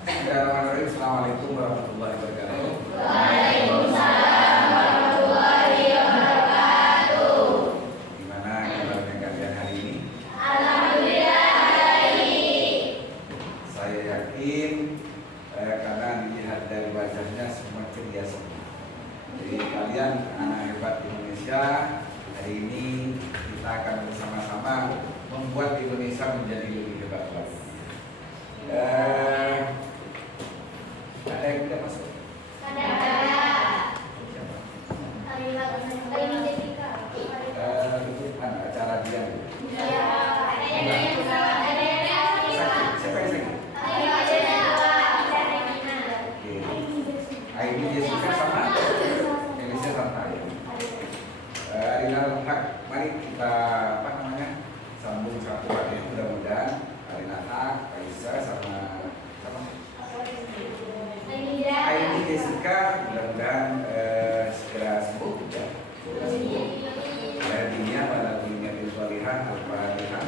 Bismillahirrahmanirrahim. Assalamualaikum warahmatullahi wabarakatuh. Waalaikumsalam warahmatullahi wabarakatuh. Gimana kabarnya kalian hari ini? Alhamdulillah baik. Saya yakin karena dilihat dari wajahnya semua ceria semua. Jadi kalian anak hebat Indonesia. Hari ini kita akan bersama-sama membuat Indonesia menjadi lebih hebat lagi. Ada yang tidak masuk? Ada. Siapa? Ini Jessica. Itu acara dia. Iya. Ada yang Sakit. Siapa yang sakit? Oke. Ini Jessica sama Indonesia sama ya. Arina Hak, mari kita sambung satu hari. Mudah-mudahan Arina Hak, Aisyah sama Aini Jessica mudah-mudahan segera sembuh ya. Dunia pada dunia Al-Fatihah Al-Fatihah.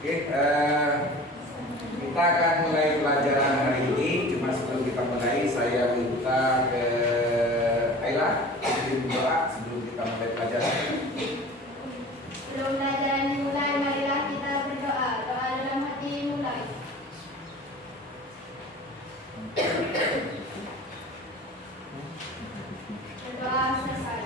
Oke, kita akan mulai pelajaran hari ini. Cuma sebelum kita mulai, saya minta ke Ayla bikin doa sebelum kita mulai pelajaran. Sebelum pelajaran dimulai, marilah kita berdoa. Doa dalam hati mulai. Berdoa selesai.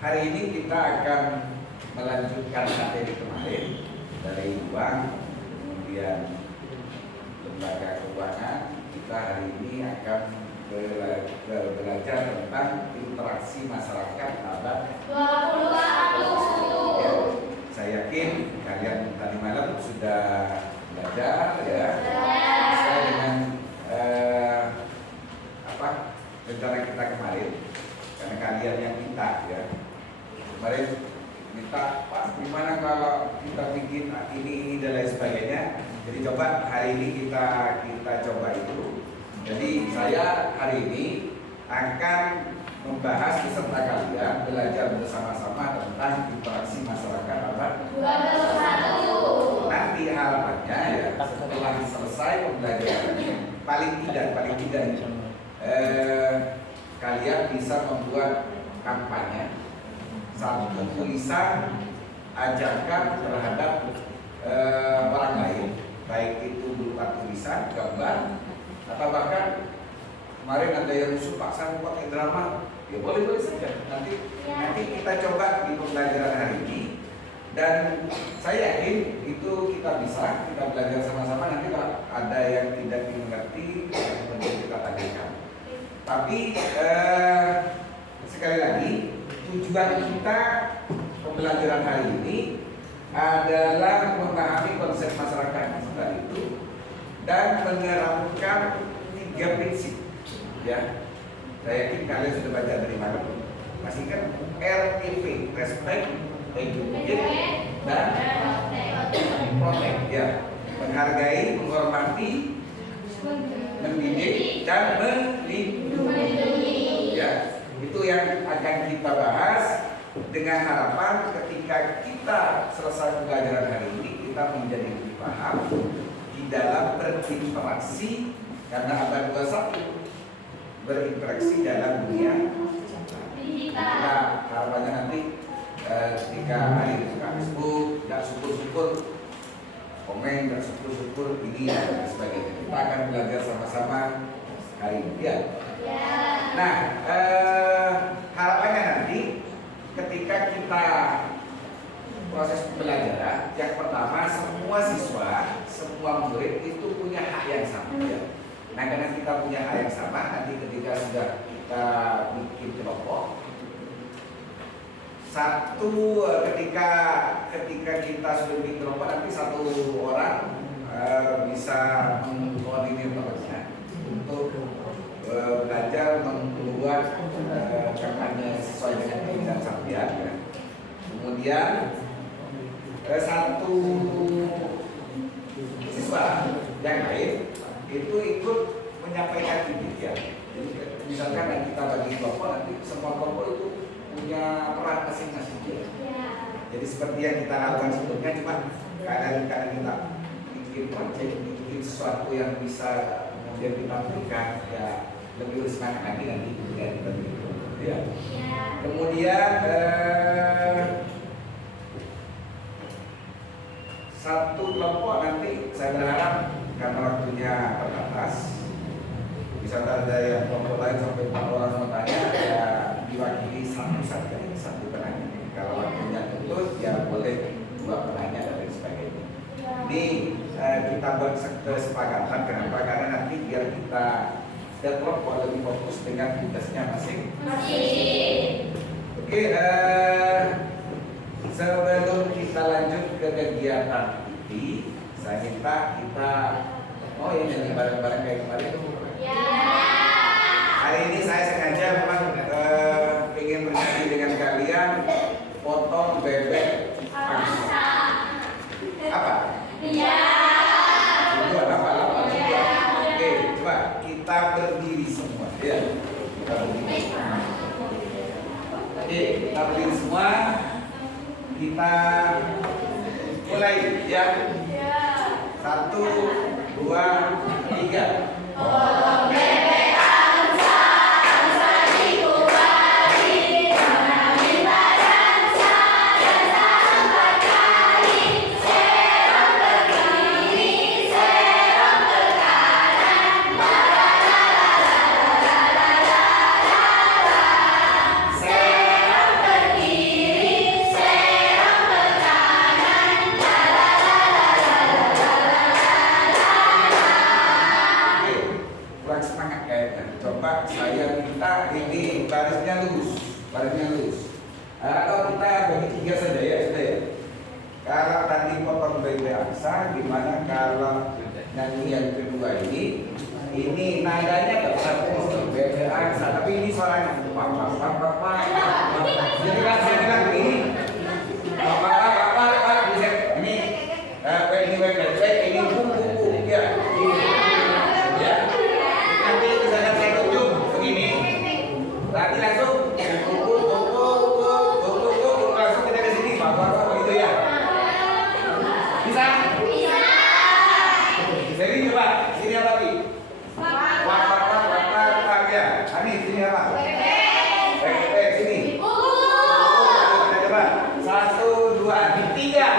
Hari ini kita akan melanjutkan materi kemarin dari uang, kemudian lembaga keuangan. Kita hari ini akan belajar tentang interaksi masyarakat abad 21. ya. Saya yakin kalian tadi malam sudah belajar ya sesuai dengan rencana kita kemarin, karena kalian yang minta ya. Kemarin minta, Pak, gimana kalau kita bikin ini dan lain sebagainya. Jadi coba hari ini kita coba itu. Jadi saya hari ini akan membahas beserta kalian belajar bersama-sama tentang interaksi masyarakat abad 21. Nanti harapannya ya setelah selesai pembelajaran paling tidak kalian bisa membuat kampanye satu tulisan ajakan terhadap orang lain, baik itu berupa tulisan, gambar, atau bahkan kemarin ada yang usul Pak Sang pakai drama, ya boleh saja. Nanti kita coba di pembelajaran hari ini, dan saya yakin itu kita belajar sama-sama. Nanti kalau ada yang tidak dimengerti, kita tanyakan. Tapi sekali lagi, tujuan kita pembelajaran hari ini adalah memahami konsep masyarakat itu dan menerapkan 3 prinsip. Ya, saya yakin kalian sudah baca dari mana. Pastikan RTP, respect, educate, dan protect. Ya, menghargai, menghormati, mendidik, dan melindungi. Ya, itu yang akan kita bahas dengan harapan ketika kita selesai pembelajaran hari ini kita menjadi lebih paham di dalam berinteraksi, karena abad 21 berinteraksi dalam dunia digital. Nah, harapannya nanti ketika hari buka Facebook, nggak syukur-syukur komen, nggak syukur-syukur ini dan sebagainya. Kita akan belajar sama-sama hari ini ya. Nah, harapannya nanti ketika kita proses pembelajaran, yang pertama semua siswa, semua murid itu punya hak yang sama ya. Nah, karena kita punya hak yang sama, nanti ketika sudah kita bikin kelompok satu, ketika kita sudah bikin kelompok, nanti satu orang bisa mengkoordinir temannya untuk belajar membuat kampanye sesuai dengan keinginan sampean ya. Kemudian satu siswa yang lain itu ikut menyampaikan kritik ya. misalkan yang kita bagi kelompok, nanti semua kelompok itu punya peran masing-masing. Jadi seperti yang kita lakukan sebelumnya, cuma kadang-kadang kita bikin proyek, bikin sesuatu yang bisa kemudian kita berikan ya lebih bersemangat lagi nanti kemudian kita bikin kelompok, ya. Kemudian satu kelompok nanti saya berharap karena waktunya terbatas, bisa ada yang kelompok lain sampai 4 orang mau tanya, ya diwakili satu saja, satu penanya. Kalau waktunya tutup, ya boleh 2 penanya dan lain sebagainya. Ini kita buat kesepakatan, kenapa? Karena nanti biar kita dan kelompok lebih fokus dengan tugasnya masing-masing. Oke, sebelum kita lanjut ke kegiatan ini, saya minta kita nyanyi bareng-bareng kayak kemarin. Hari ini saya sengaja memang ingin bernyanyi dengan kalian potong bebek angsa. Apa? Buat apa? Oke, coba kita berdiri semua. Ya, kita berdiri. Oke, kita berdiri semua. Kita mulai ya. 1, 2, 3. Atau kita bagi 3 saja ya, sudah ya. Kalau tadi potong bebek angsa, gimana kalau nyanyi yang kedua ini nadanya gak potong bebek angsa, tapi ini suaranya papa. Jadi kan saya bilang begini, papa, ini bebek, ini buku, ya. Nanti misalkan saya tunjuk begini, nanti langsung begitu ya. Bisa? Jadi coba sini apa lagi? Wak ya. Ani sini apa? Sini. Kita coba 1, 2, 3.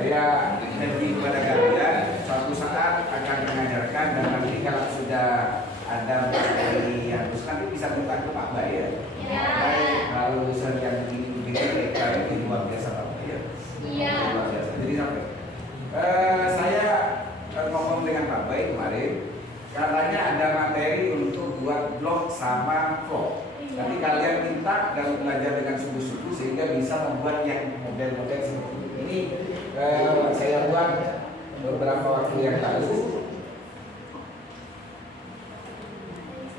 Saya janji kepada kalian suatu saat akan mengajarkan, dan nanti kalau sudah ada materi yang nanti bisa minta ke Pak Bay ya. Kalau lulusan yang ini luar biasa Pak Bay ya. Luar biasa. Jadi sampai saya ngomong dengan Pak Bay kemarin, katanya ada materi untuk buat blog sama vlog. Nanti kalian minta dan belajar dengan sungguh-sungguh sehingga bisa membuat yang model-model seperti ini. Saya buat beberapa waktu yang lalu.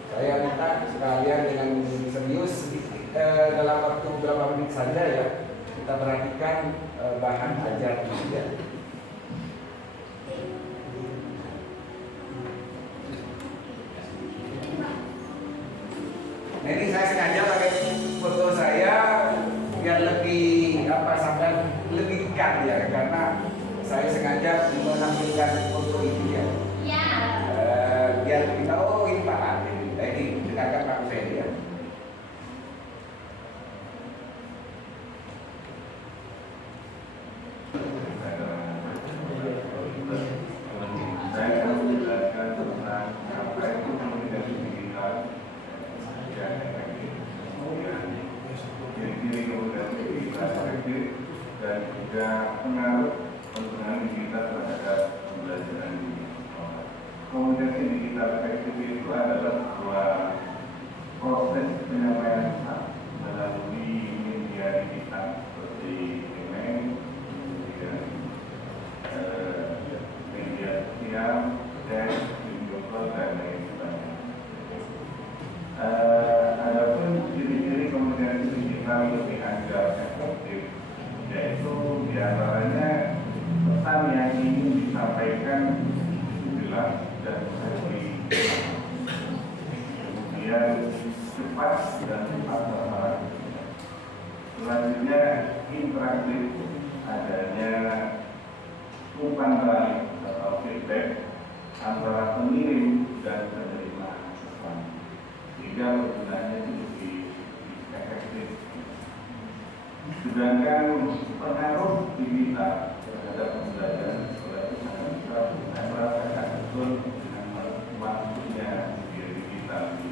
Saya minta sekalian dengan serius dalam waktu beberapa menit saja ya, kita perhatikan bahan ajar ya. Nah, ini saya sengaja pakai foto saya biar lebih sampai lebih dekat ya, karena saya sengaja menampilkan foto ini ya. Biar kita ini Pak Ade, ini dekatkan Pak Ferry ya. digital lebih agar efektif, yaitu diantaranya pesan yang ingin disampaikan jelas dan mengerti, kemudian cepat dan tepat sasaran. Selanjutnya interaktif, adanya umpan balik atau feedback antara pengirim dan penerima pesan, sehingga penggunaannya itu lebih efektif. Sedangkan pengaruh digital terhadap pembelajaran sekolah itu sangat besar. Saya merasakan betul dengan masuknya media digital di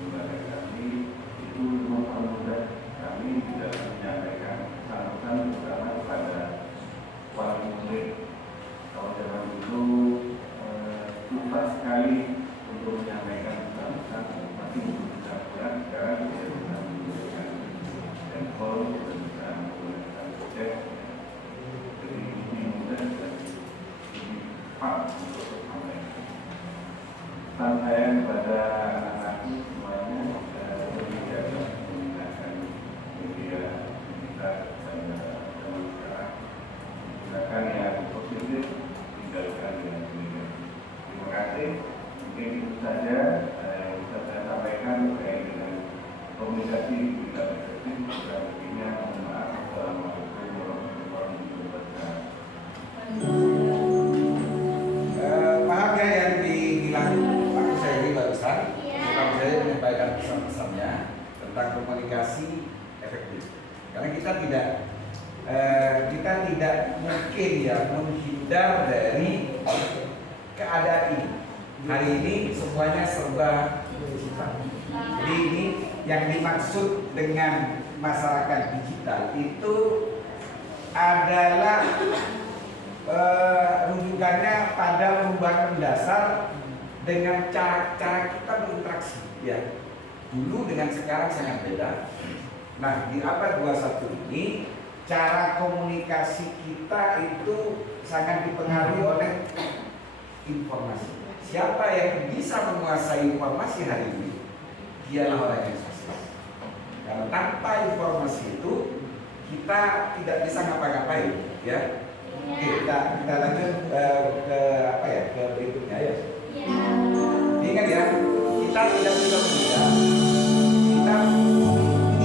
lembaga kami, itu mempermudah kami dalam menyampaikan pesan-pesan terutama kepada wali murid. Kalau zaman dulu susah sekali untuk menyampaikan pesan-pesan, masih menggunakan berat. Sekarang kita bisa menggunakan handphone dan bisa menggunakan chat, jadi lebih mudah dan lebih cepat untuk menyampaikan. Pesan saya kepada anak-anakku semuanya lebih biasa menggunakan media digital zaman sekarang. Gunakan yang positif, tinggalkan yang negatif. Terima kasih. Mungkin itu saja yang bisa saya sampaikan terkait dengan komunikasi digital efektif. Dan lebihnya mohon maaf. Assalamualaikum warahmatullahi wabarakatuh. Paham ya yang dibilang Pak Kusairi barusan? Pak Kusairi menyampaikan pesan-pesannya tentang komunikasi efektif. Karena kita tidak mungkin ya menghindar dari keadaan ini. Hari ini semuanya serba digital. Jadi ini yang dimaksud dengan masyarakat digital itu adalah rujukannya pada perubahan mendasar dengan cara kita berinteraksi ya. Dulu dengan sekarang sangat beda. Nah, di abad 21 ini cara komunikasi kita itu sangat dipengaruhi oleh informasi. Siapa yang bisa menguasai informasi hari ini, dialah orang yang sukses. Karena tanpa informasi itu kita tidak bisa ngapa-ngapain, ya. Oke, kita lanjut ke berikutnya ya. Ingat ya, kita tidak bisa berubah. Kita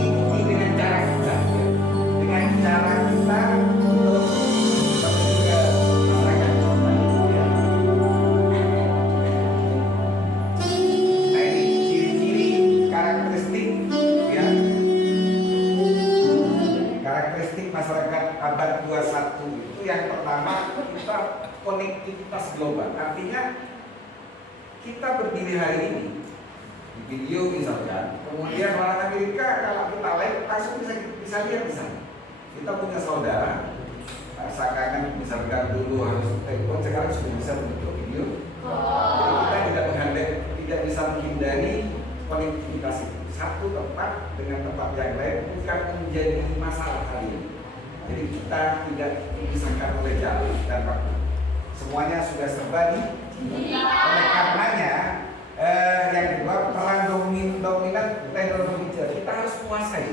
ikuti dengan cara kita, ya. Dengan cara kita untuk menuju ke masyarakat ya. Nah ini ciri-ciri karakteristik ya. Karakteristik masyarakat abad 21 itu yang pertama kita konektivitas global. Artinya kita berdiri hari ini di video misalkan, kemudian orang Amerika kalau kita live langsung bisa lihat di sana. Kita punya saudara, seakan misalkan dulu harus telepon, sekarang sudah bisa bentuk video. Jadi kita tidak bisa menghindari konektivitas itu. Satu tempat dengan tempat yang lain bukan menjadi masalah hari ini. Jadi kita tidak dipisahkan oleh jalan dan waktu. Semuanya sudah serba oleh karenanya yang kedua peran dominan teknologi kita harus kuasai.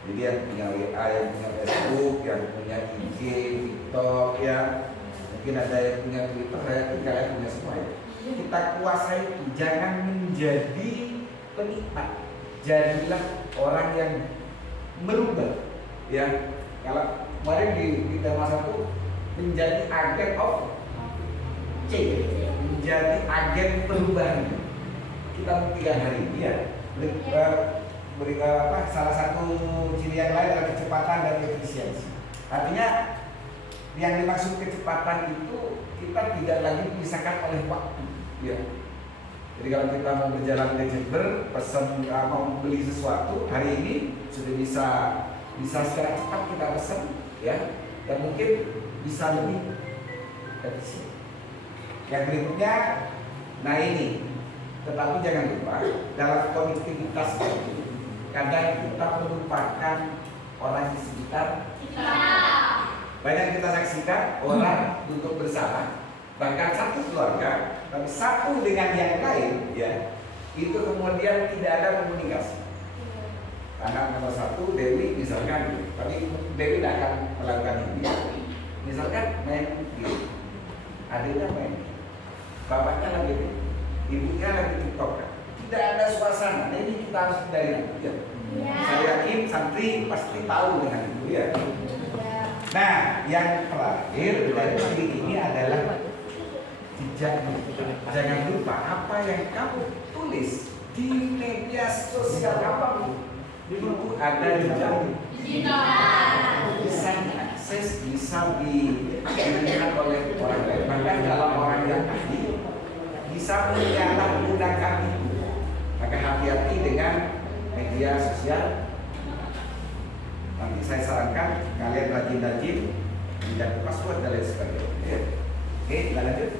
Jadi yang punya WA, yang punya Facebook, yang punya IG, TikTok ya, mungkin ada yang punya Twitter, saya yakin kalian punya semua ya. Kita kuasai itu, jangan menjadi penikmat, jadilah orang yang merubah ya. Kalau kemarin di tema 1 menjadi agen of change, menjadi agen perubahan. Kita buktikan hari ini ya. Salah satu ciri yang lain adalah kecepatan dan efisiensi. Artinya yang dimaksud kecepatan itu kita tidak lagi dipisahkan oleh waktu ya. Jadi kalau kita mau berjalan ke Jember, pesan mau beli sesuatu hari ini sudah bisa secara cepat kita pesan ya, dan mungkin bisa lebih efisien. Yang berikutnya, nah ini, tetapi jangan lupa dalam konektivitas itu kadang kita melupakan orang di sekitar kita. Banyak kita saksikan orang duduk bersama, bahkan satu keluarga, tapi satu dengan yang lain ya, itu kemudian tidak ada komunikasi. anak nomor 1 Dewi misalkan, tapi Dewi tidak akan melakukan ini. Misalkan main game, adiknya main, bapaknya lagi, ibunya lagi TikTok. Tidak ada suasana. Nah, ini kita harus dari ya. Saya yakin santri pasti tahu dengan itu ya. Nah, yang terakhir dari sini ini adalah jejak. Jangan lupa apa yang kamu tulis di media sosial apapun itu ada jejak. Bisa diakses, bisa dilihat oleh orang lain. Bahkan kalau orang yang ahli bisa menyalahgunakan itu. Maka hati-hati dengan media sosial. Nanti saya sarankan kalian rajin-rajin menjaga password dan lain sebagainya. Oke, kita lanjut.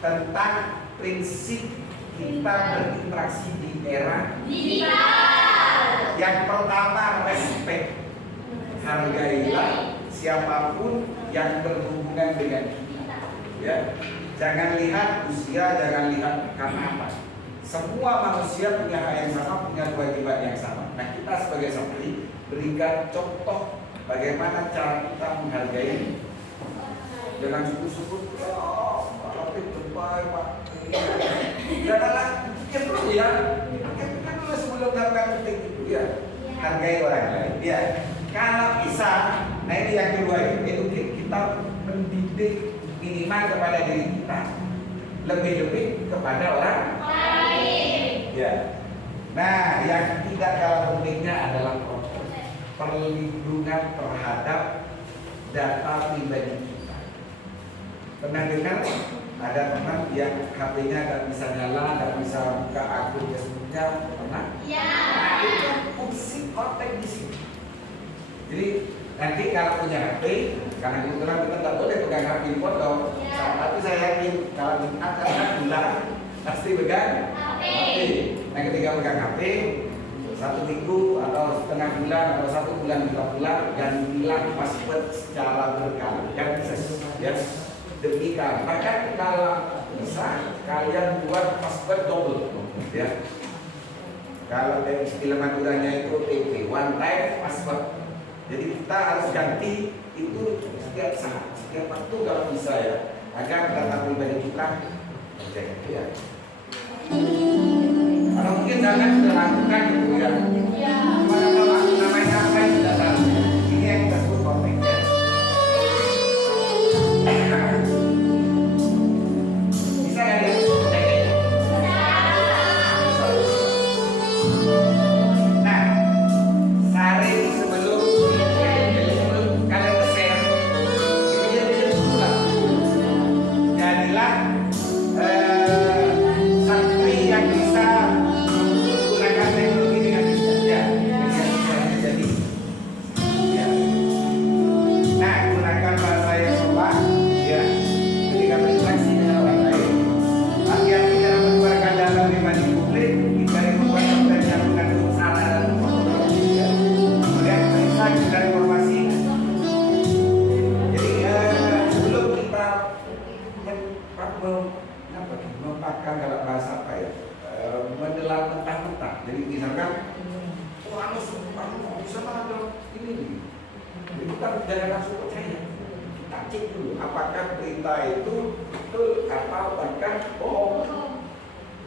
Tentang prinsip kita berinteraksi di era digital. Yang pertama, respect. Hargailah siapapun yang berhubungan dengan kita. Ya, jangan lihat usia, jangan lihat karena apa. Semua manusia punya hak yang sama, punya kewajiban yang sama. Nah, kita sebagai santri berikan contoh bagaimana cara kita menghargai. Jangan suku-suku. Baik Pak. Janganlah pikir dulu ya. Pikir dulu sebelum melakukan penting itu ya. Hargai orang lain. Ya. Kalau bisa, nah ini yang kedua itu kita mendidik minimal kepada diri kita, lebih-lebih kepada orang lain. Ya. Nah, yang tidak kalah pentingnya adalah perlindungan terhadap data pribadi kita. Pernah dengar? Ada teman yang HP-nya nggak bisa nyala, nggak bisa buka akun Facebooknya, pernah? Iya. Nah, itu fungsi kontak di sini. Jadi nanti kalau punya HP, karena kebetulan kita nggak boleh pegang HP foto, tapi saya yakin kalau akan bulan pasti pegang HP. Nah, ketika pegang HP, 1 minggu atau setengah bulan atau 1 bulan 2 bulan, gantilah password secara berkala. Kan bisa ya. Demikian, bahkan kalau bisa kalian buat password double, ya. Kalau istilah Maduranya itu TP, one time password. Jadi kita harus ganti itu setiap saat, setiap waktu kalau bisa ya, agar data pribadi kita terjaga. Ya. Kalau mungkin kalian sudah lakukan itu ya. Kalau namanya apa yang sudah tahu, ini yang kita sebut kontak. Jangan langsung percaya. Kita cek dulu apakah berita itu betul atau bahkan bohong.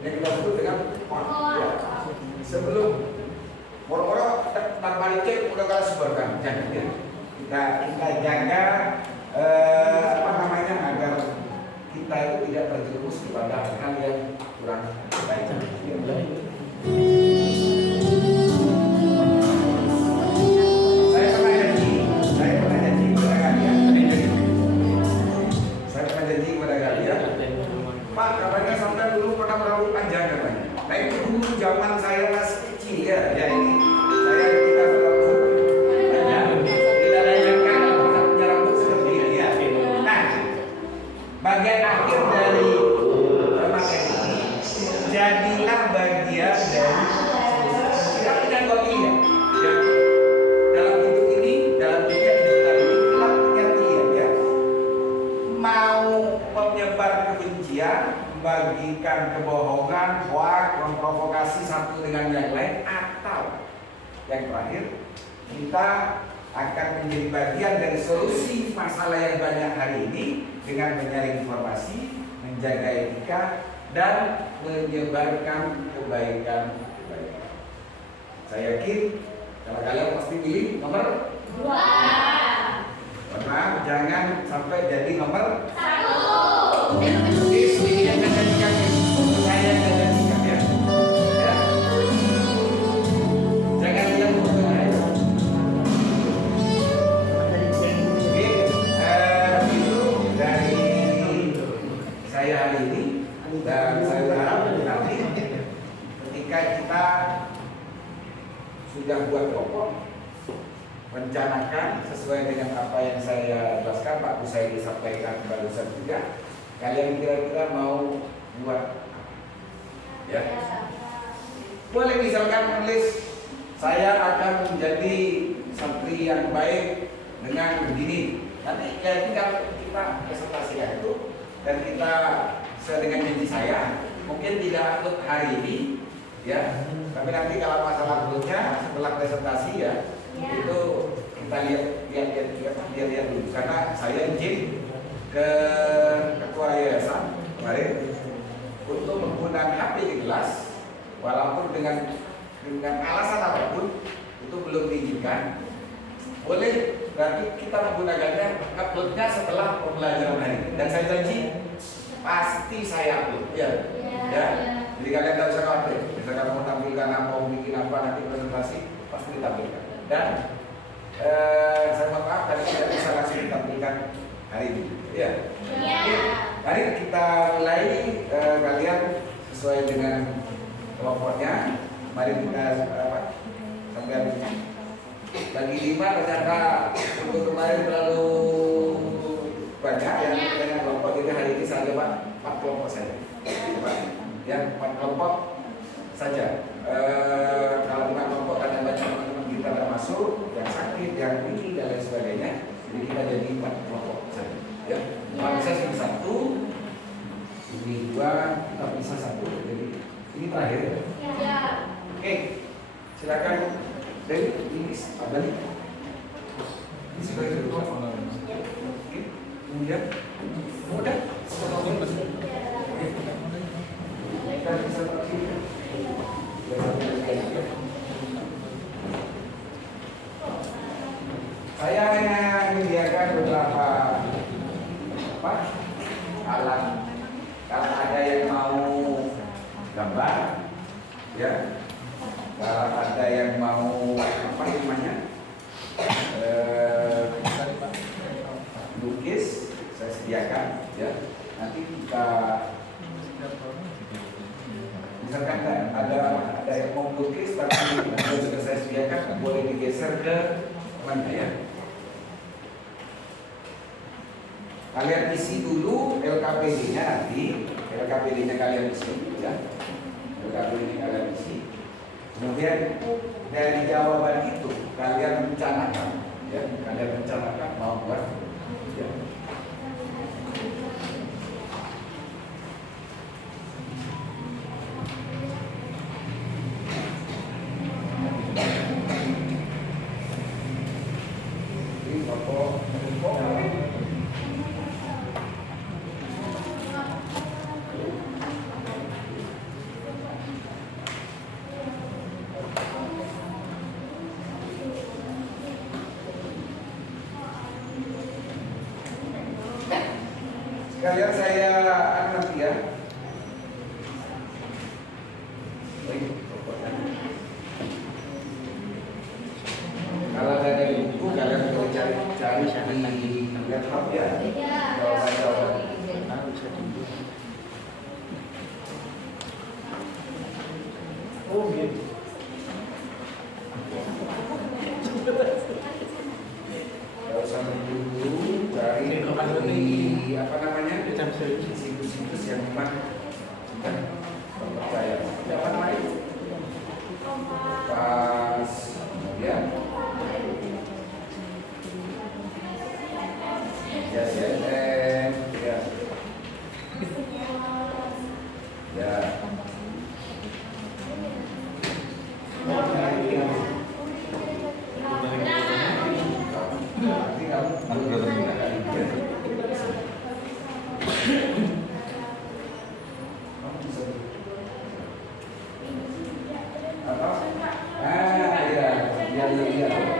Yang kita sebut dengan hoax. Sebelum moro-moro tanpa dicek udah kalau sebarkan. Jangan ya. Kita jaga agar kita itu tidak terjerumus kepada hal yang kurang baik. Pak, katanya sampai dulu pernah berambut panjang katanya. Nah itu dulu zaman saya masih kecil ya. Ya ini saya ketika berambut panjang. Tidak lain kan kalau kita punya rambut seperti dengan yang lain, atau yang terakhir kita akan menjadi bagian dari solusi masalah yang banyak hari ini dengan menyaring informasi, menjaga etika, dan menyebarkan kebaikan. Saya yakin kalau kalian pasti pilih nomor 2. Maaf, jangan sampai jadi nomor 1. Ini yang janjikan, saya yang janjikan ya. Ya. Jangan bilang betul ya. Oke, itu dari saya hari ini, dan saya berharap nanti ketika kita sudah buat kelompok, rencanakan sesuai dengan apa yang saya jelaskan, Pak Kusairi sampaikan barusan juga. Kalian kira-kira mau buat apa? Ya. Boleh misalkan menulis, saya akan menjadi santri yang baik dengan begini. Nanti ya tinggal kita presentasikan itu, dan kita sesuai dengan janji saya. Mungkin tidak upload hari ini, ya. Tapi nanti kalau masalah uploadnya setelah presentasi ya, itu kita lihat dulu. Karena saya izin ke ketua yayasan kemarin untuk menggunakan HP di kelas, walaupun dengan alasan apapun itu belum diizinkan. Boleh, berarti kita menggunakannya, uploadnya setelah pembelajaran hari ini. Dan saya janji pasti saya upload, ya. Jadi kalian tidak usah khawatir. Misalkan mau tampilkan apa, mau bikin apa, nanti presentasi pasti ditampilkan. Dan saya mohon maaf tadi tidak bisa langsung ditampilkan hari ini. Ya. Oke, mari kita mulai. Kalian sesuai dengan kelompoknya. Mari kita sampai bagi 5 ternyata untuk kemarin terlalu banyak yang dengan kelompok. Jadi hari ini saya coba 4 kelompok saja. Ya, 4 kelompok saja. Kalau 5 kelompok karena banyak teman-teman kita tidak masuk, yang sakit, yang ini dan lain sebagainya. Jadi kita jadi 4 kelompok saja. Ya, bisa sini 1, ini 2, kita bisa 1. Jadi ini terakhir. Ya. Oke, silakan. Dari ini apa nih? Ini sebagai ketua. Oke, kemudian udah. Kita bisa pakai. Saya hanya menyediakan beberapa alat. Kalau ada yang mau gambar, ya. Kalau ada yang mau apa namanya, lukis, saya sediakan, ya. Nanti kita misalkan ada yang mau lukis tapi sudah saya sediakan, boleh digeser ke mana ya. Kalian isi dulu LKPD-nya nanti, LKPD-nya kalian isi, ya. LKPD-nya kalian isi. Kemudian dari jawaban itu kalian rencanakan, ya. Kalian rencanakan mau buat, ya. Sekalian saya nanti ya. Kalau ada di buku kalian boleh cari di laptop ya. Jawaban-jawaban. Oh gitu. Kalau sampai dulu cari di apa namanya, situs-situs yang memang percaya. Apa namanya? Pas kemudian ya CNN, ya ya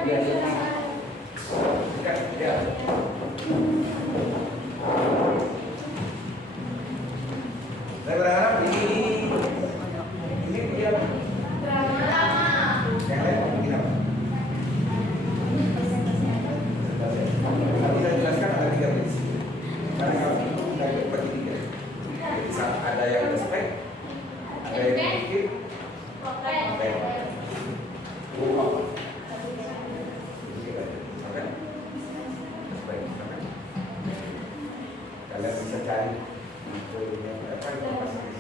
Saya berharap ini dia yang lain mau bikin apa? Tadi saya jelaskan ada 3 prinsip. Karena kalau itu kita bagi 3. Jadi saat ada yang respect, ada yang berpikir, ada yang kalian bisa cari apa itu pasal bisa.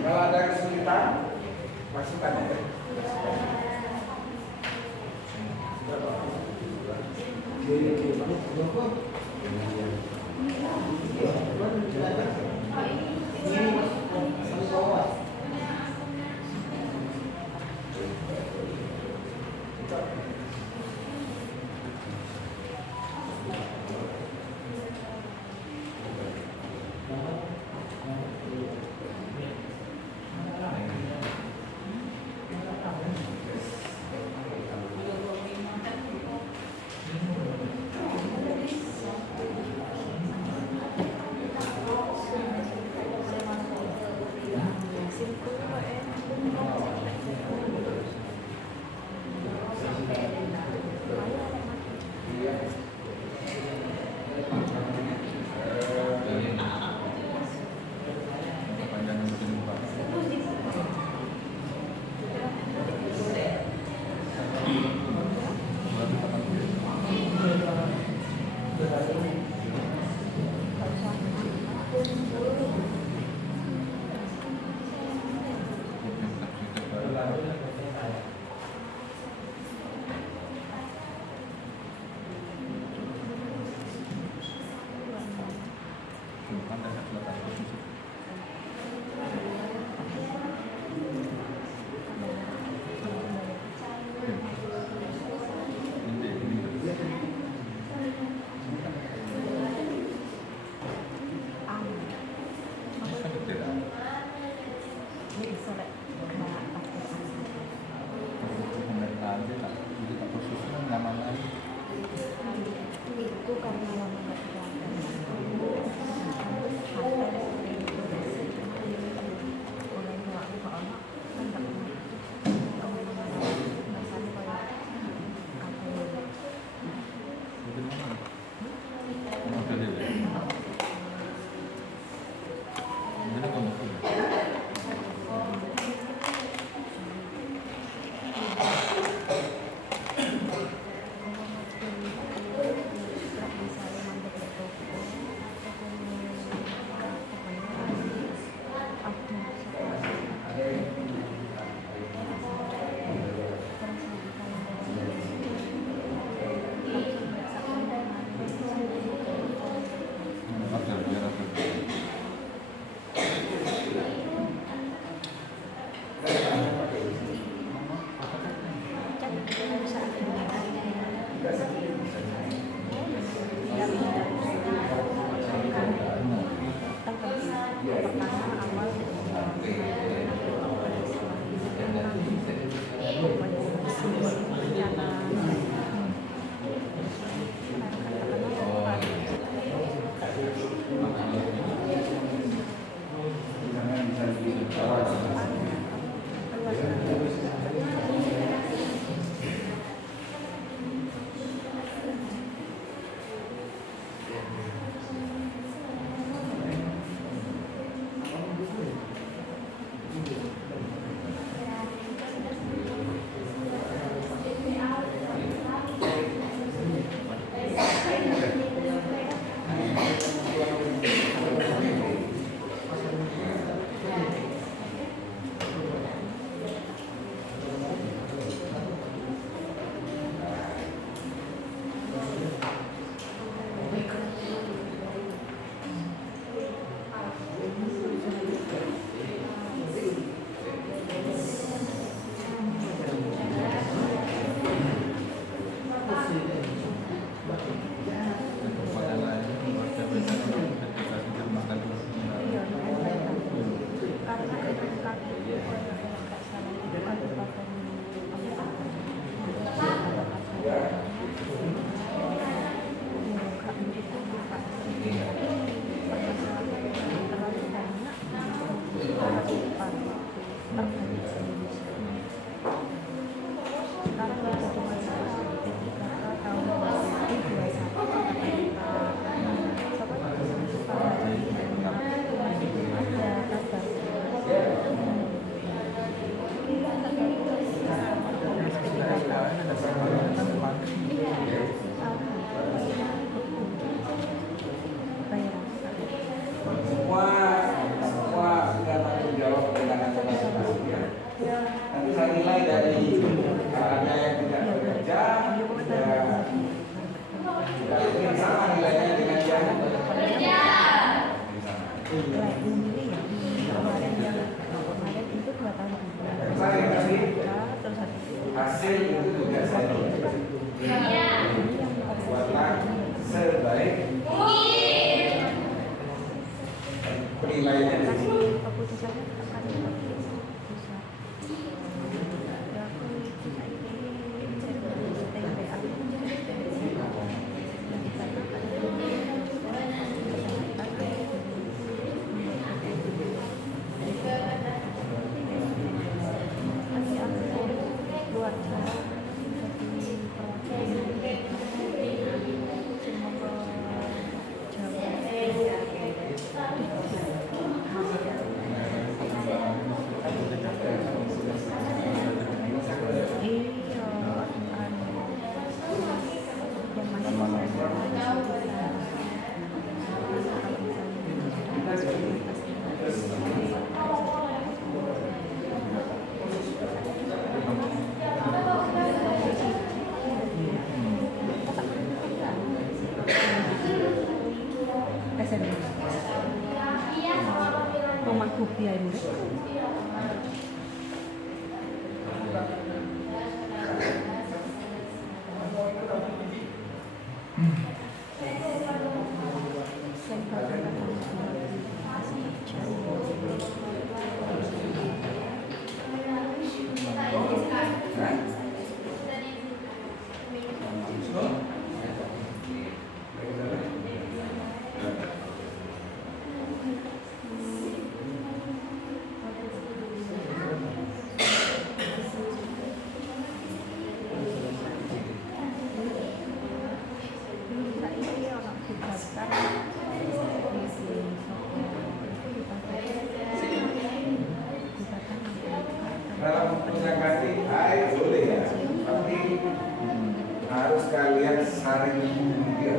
Kalau ada kesulitan, masukkan ya. Itu karena lama nggak berjalan. Mulai nggak kan nggak kemana-mana. Rasanya kayak hasil itu juga saya buatlah sebaik penilaiannya di sini. Keputusannya akan pusat. Ya aku bisa ini TPA. SNB. Rupiah ini. Dalam menanggapi air boleh ya, tapi harus kalian saring ya.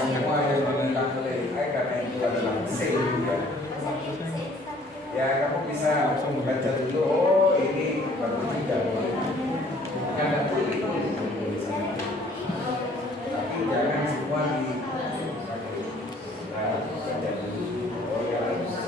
Semua yang menanggapi air karena itu adalah sel juga. Ya kamu bisa membaca dulu. Oh ini bagus juga. Ada tulis, tapi jangan semua dipakai. Nah, baca dulu. Oh ya harus.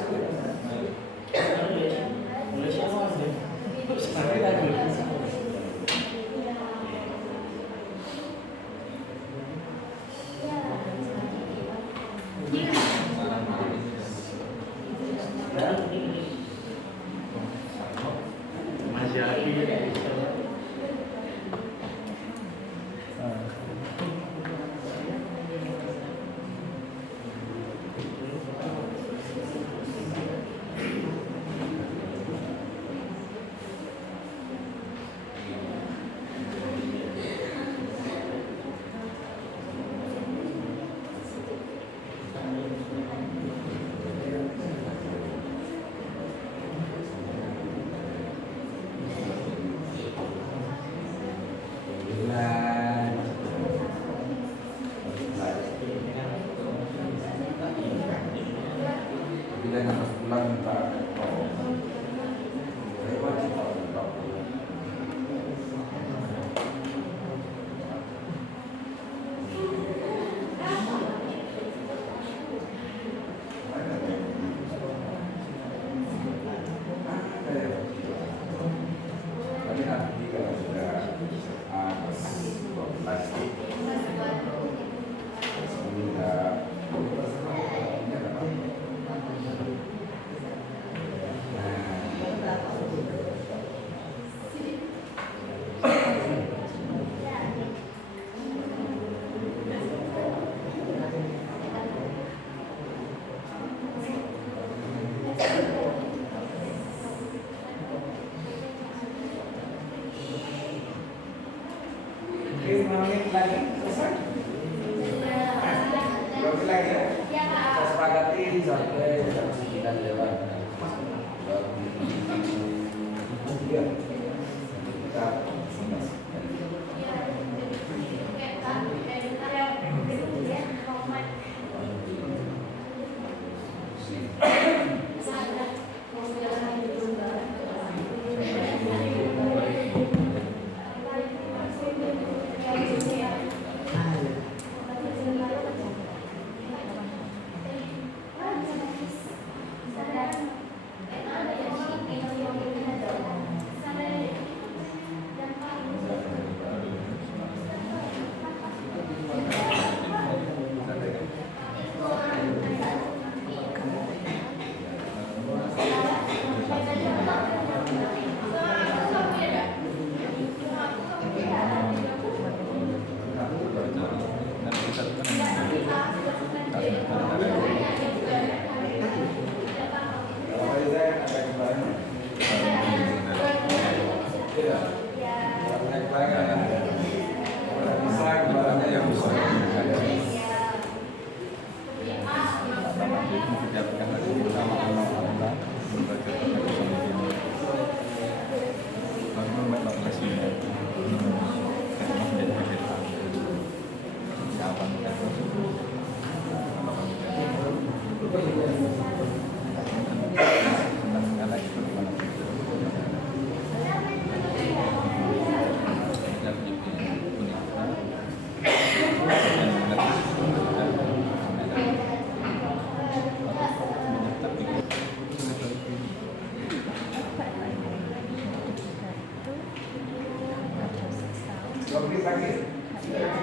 dipanggil? Sudah.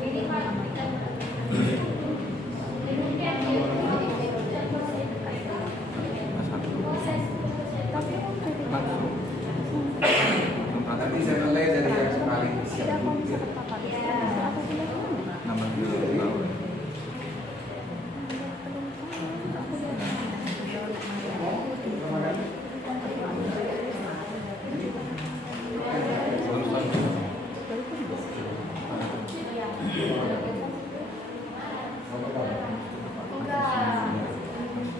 Ini Pak. Nanti saya mulai dari yang paling siap. Nama dia tahu.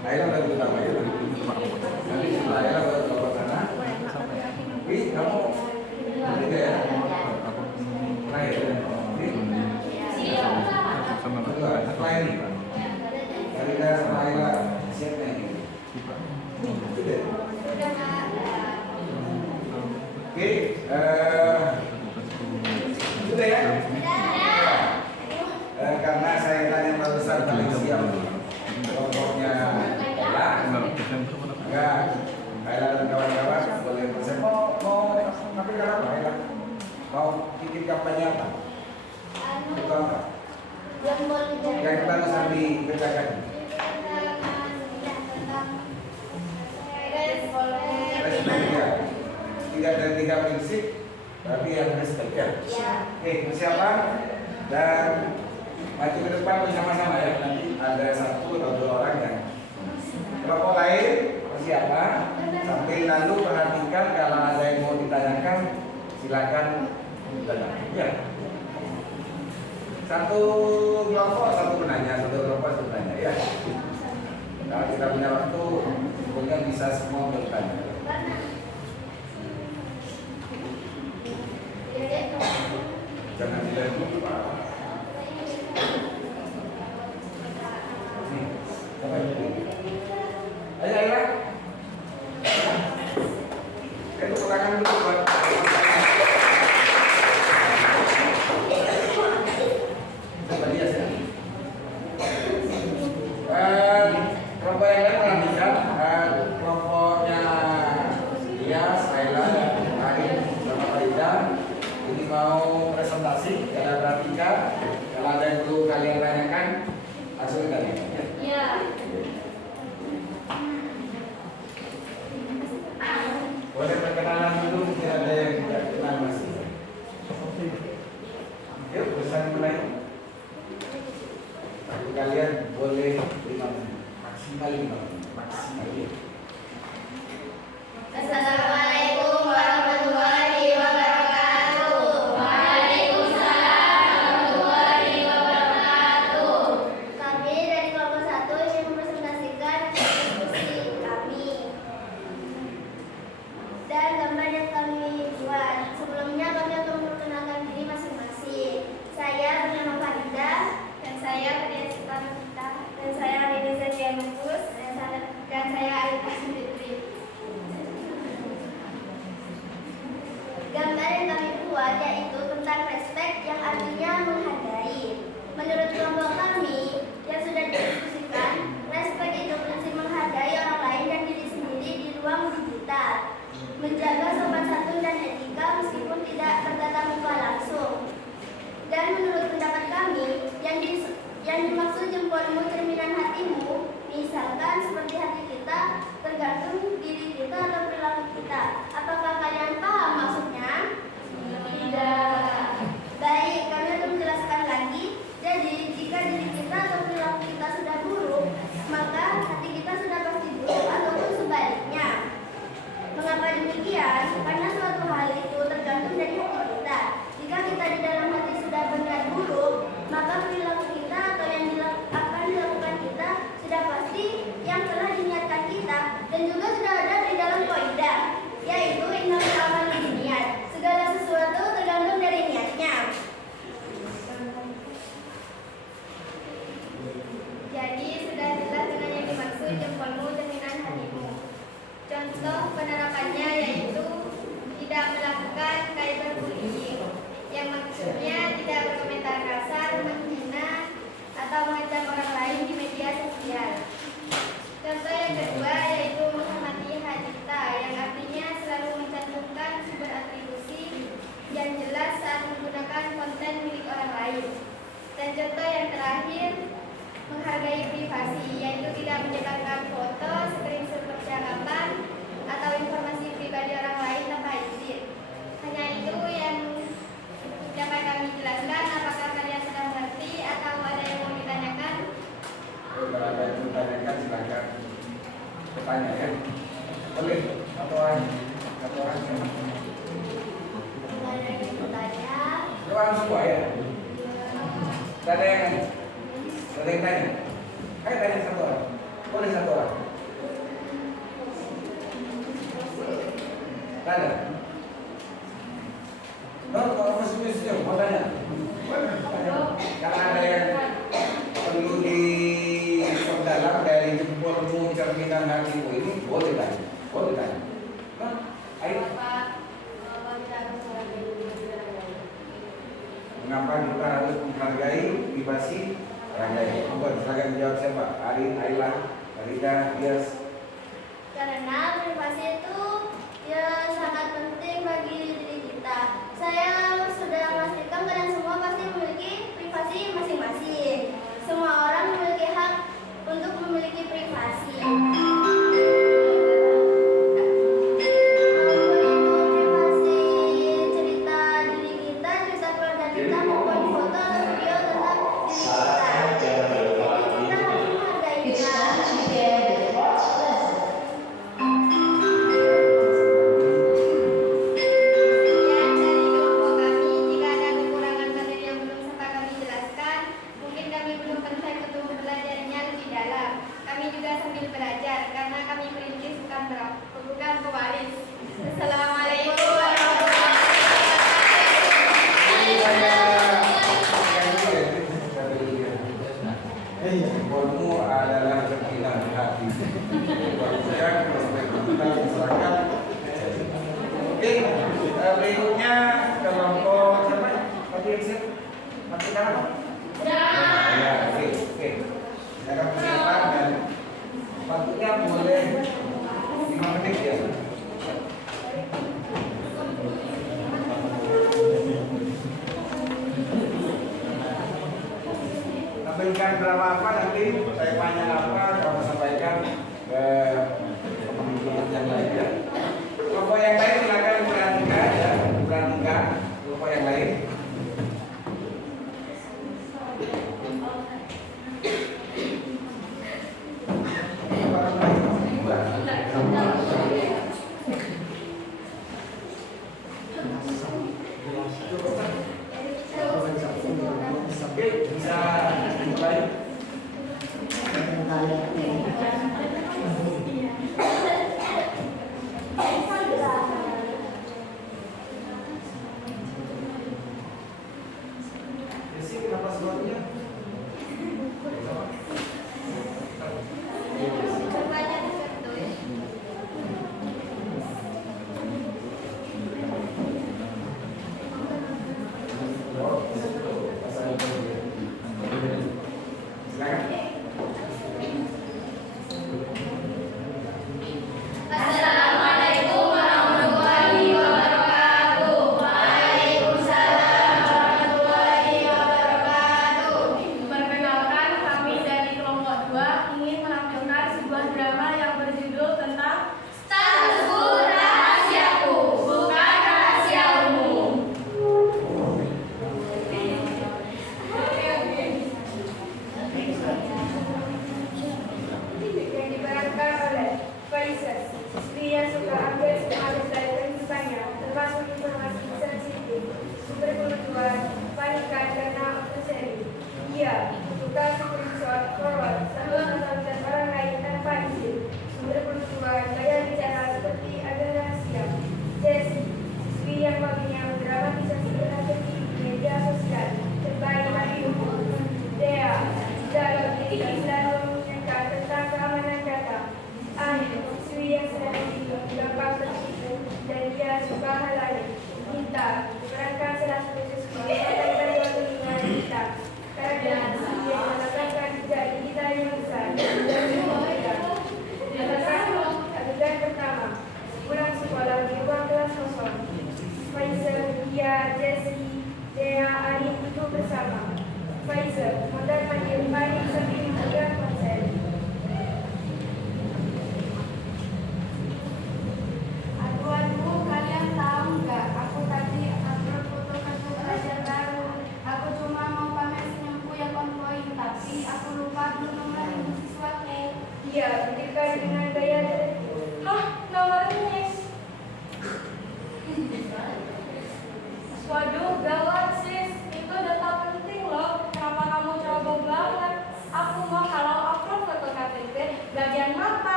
Ayolah udah pertama ya. Nanti setelah Ayolah baru ke sana. Wih, kamu ketiga ya? Terakhir ya? Kedua, setelah ini. Karina sama Ayolah siapnya ini. Sudah. Oke, sudah ya? Karena saya tanya barusan paling siap kelompoknya enggak, Kayla dan kawan-kawan boleh bersen. Mau tapi kenapa Kayla? Mau bikin kampanye apa? Itu apa? Yang kita harus dikerjakan. Respect ya. Tidak dari 3 prinsip, tapi yang respect ya. Oke, persiapan dan maju ke depan bersama-sama ya. Nanti ada 1 atau 2 orang yang kelompok lain persiapan sambil lalu perhatikan kalau ada yang mau ditanyakan silakan ditanyakan ya. 1 kelompok 1 penanya, 1 kelompok 1 penanya ya. Kalau kita punya waktu mungkin bisa semua bertanya. Jangan dilempar. Ayo, ayo. Tepuk tangan dulu buat kelompok yang lain melanjutkan. Kelompoknya Ilyas, Ayla, Arif, sama Farida. Ini mau presentasi, kalian perhatikan. Kalau ada yang perlu kalian tanyakan, langsung kalian. Iya. Boleh perkenalan dulu, mungkin ada yang tidak kenal masih. Yuk, pesan mulai. Tapi kalian boleh 5 menit, maksimal 5 menit, maksimal ya. Assalamualaikum warahmatullahi wabarakatuh. Waalaikumsalam warahmatullahi wabarakatuh. Kami dari kelompok 1 ingin mempresentasikan diskusi kami dan gambar yang kami buat. Sebelumnya kami akan memperkenalkan diri masing-masing. Saya bernama Farida dan saya Ria Sita dan saya Rinisa Jianupus dan saya paham semua ya? Ada yang tanya? Ayo tanya satu orang. Boleh satu orang. Tanya. Kalau masih mau tanya? Karena ada yang perlu diperdalam dari jempolmu, cerminan hatimu ini, boleh tanya. Boleh tanya. Ayo. Mengapa kita harus menghargai privasi orang lain? Silakan jawab siapa? Arin, Ayla, Arida, Dias. Karena privasi itu ya sangat penting bagi diri kita. Saya sudah memastikan kalian semua pasti memiliki privasi masing-masing. Semua orang memiliki hak untuk memiliki privasi. Jempolmu adalah cerminan hati. Oke, berikutnya kelompok siapa? Masih dalam? Ya, oke. Saya akan persilakan dan waktunya boleh 5 menit ya. Berikan berapa apa nanti saya tanya apa kamu sampaikan ke pemimpin yang lain ya. Kelompok yang lain silakan berangkat ya, berangkat kelompok yang lain. Bisa mulai. Jadi kenapa sebabnya?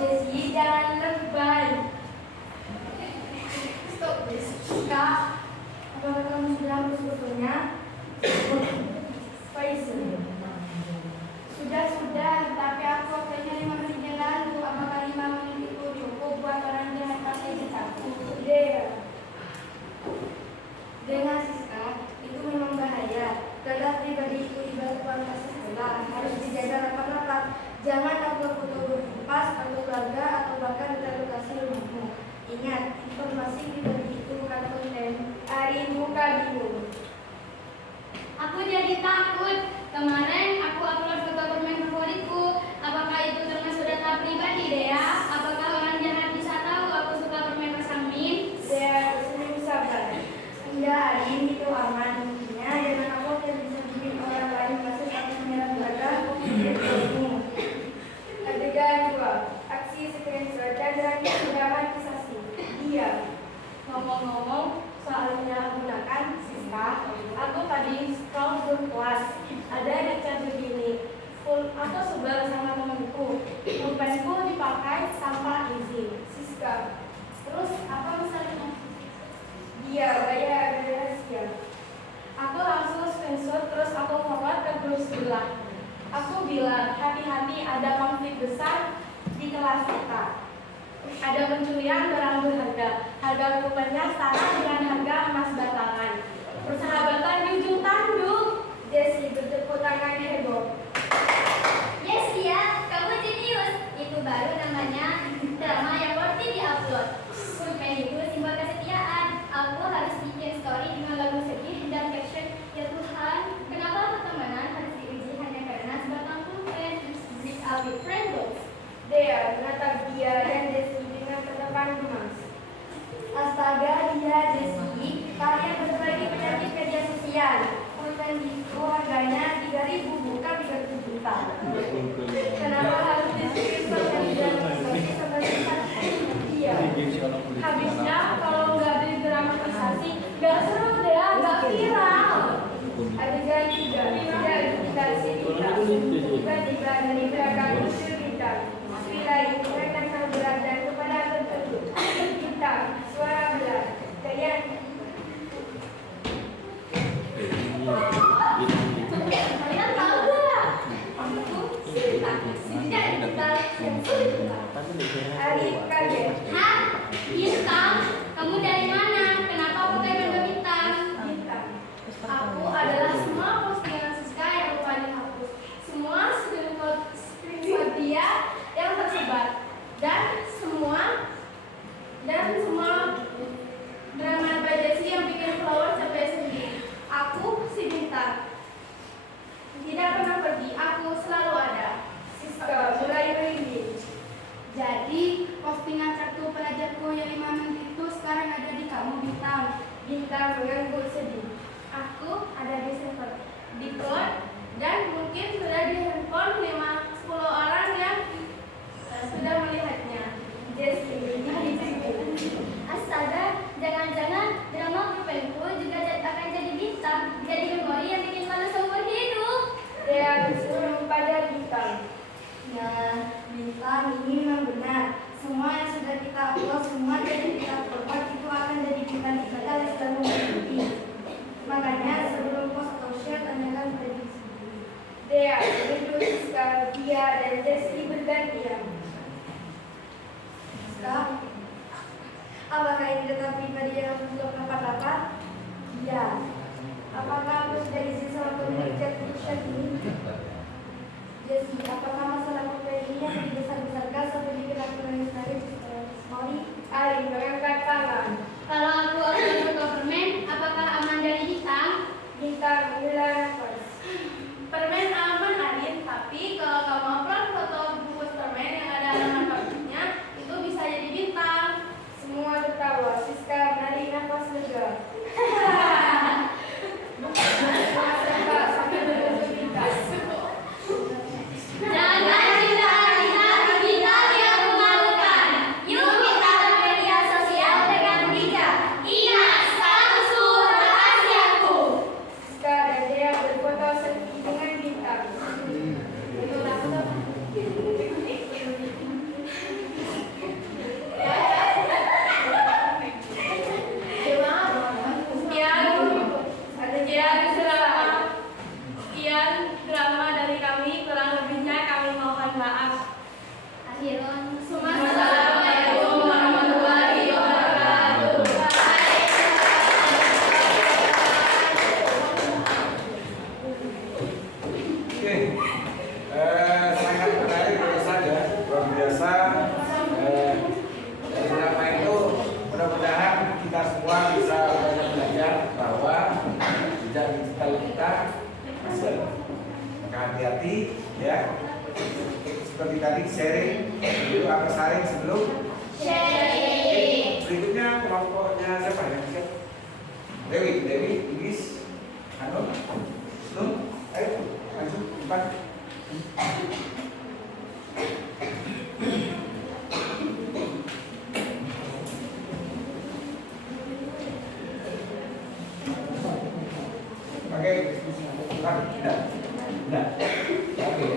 Jessie, jangan lebay. Stop, Kak. Apakah kamu sudah hapus fotonya? Faisal. Sudah, tapi aku kayaknya 5 menit yang lalu. Apakah 5 menit itu cukup buat orang jahat pakai jejak? Dengar Siska, itu memang bahaya. Data pribadi itu ibarat kualitas sekolah, harus dijaga rapat-rapat. Jangan upload foto berkupas, atau keluarga, atau bahkan data lokasi rumahmu. Ingat, informasi pribadi itu bukan konten. Ari buka dulu. Aku jadi takut. Kemarin aku upload foto permen favoritku. Apakah itu termasuk data pribadi, Dea? Apakah orang jahat bisa tahu aku suka permen pasang min? Saya senyum sabar. Enggak, ini itu aman. Intinya jangan upload yang bisa bikin orang lain masuk atau menyerang belakang videomu. Adegan 2. Aksi screenshot dan dramatisasi. Dia. Ngomong-ngomong soal menyalahgunakan Siska, aku tadi scroll grup kelas. Ada di chat begini. Aku sebel sama temanku. Pulpenku dipakai tanpa izin. Siska. Terus apa misalnya? Dia gaya rahasia. Aku langsung screenshot terus aku forward ke grup sebelah. Aku bilang hati-hati ada konflik besar di kelas kita. Ada pencurian barang berharga. Harga pulpennya setara dengan harga emas batangan. Persahabatan di ujung tanduk. Jessie bertepuk tangan heboh. Yes, Lia, kamu jenius. Itu baru namanya drama yang worth it diupload. Pulpen itu simbol kesetiaan. Aku harus bikin story dengan lagu sedih dan caption, ya Tuhan, kenapa pertemanan harus diuji hanya karena sebatang pulpen? Break up with friends. Dea menatap dia dan Jessie dengan tatapan gemas. Astaga, dia Jessie, kalian berbagi penyakit media sosial. Pulpen itu harganya 3.000 bukan 30 juta. Kenapa harus di-screenshot dan didramatisasi sampai dia? Habisnya kalau nggak didramatisasi, nggak seru deh, nggak viral. Adegan 3, tidak dikasih kita. Tiba-tiba dari belakang muncul bintang. Wilayah rektangle berat dan kepada tertentu. Bintang, suara berat. Kayak Kalian tahu gak? Aku Sinta, tidak digital yang sulit. Ari kaget. Hah? Bintang? Kamu dari mana? Kenapa pakai benda bintang? Bintang. Aku adalah semua postingan Siska yang lupa dihapus. Semua screenshot dia yang tersebar. Dan semua drama Mbak Jessie yang bikin follower sampai sendiri. Aku si Bintang. Tidak pernah pergi, aku selalu ada. Siska mulai merinding. Jadi, postingan kartu pelajarku yang 5 menit itu sekarang ada di kamu, Bintang. Bintang mengangguk sedih. Aku ada di server Discord dan mungkin sudah di handphone 5-10 orang yang sudah melihatnya. Jessie menjadi Astaga, jangan-jangan drama pulpenku juga akan jadi bintang, jadi memori yang bikin malu seumur hidup. Dia berseru pada Bintang. Ya, Bintang ini memang benar. Semua yang sudah kita upload, semua yang kita forward itu akan jadi bintang di kalian selalu mengikuti. Makanya sebelum post atau share tanyakan pada diri sendiri. Dia menuju Siska, dia dan Jessie bergantian. Maka hati-hati ya. Seperti tadi sharing dulu apa saring sebelum sharing. Berikutnya kelompoknya siapa yang siap? Dewi, Inggris, Hanum, Num, ayo maju depan. Oke, enggak. Oke.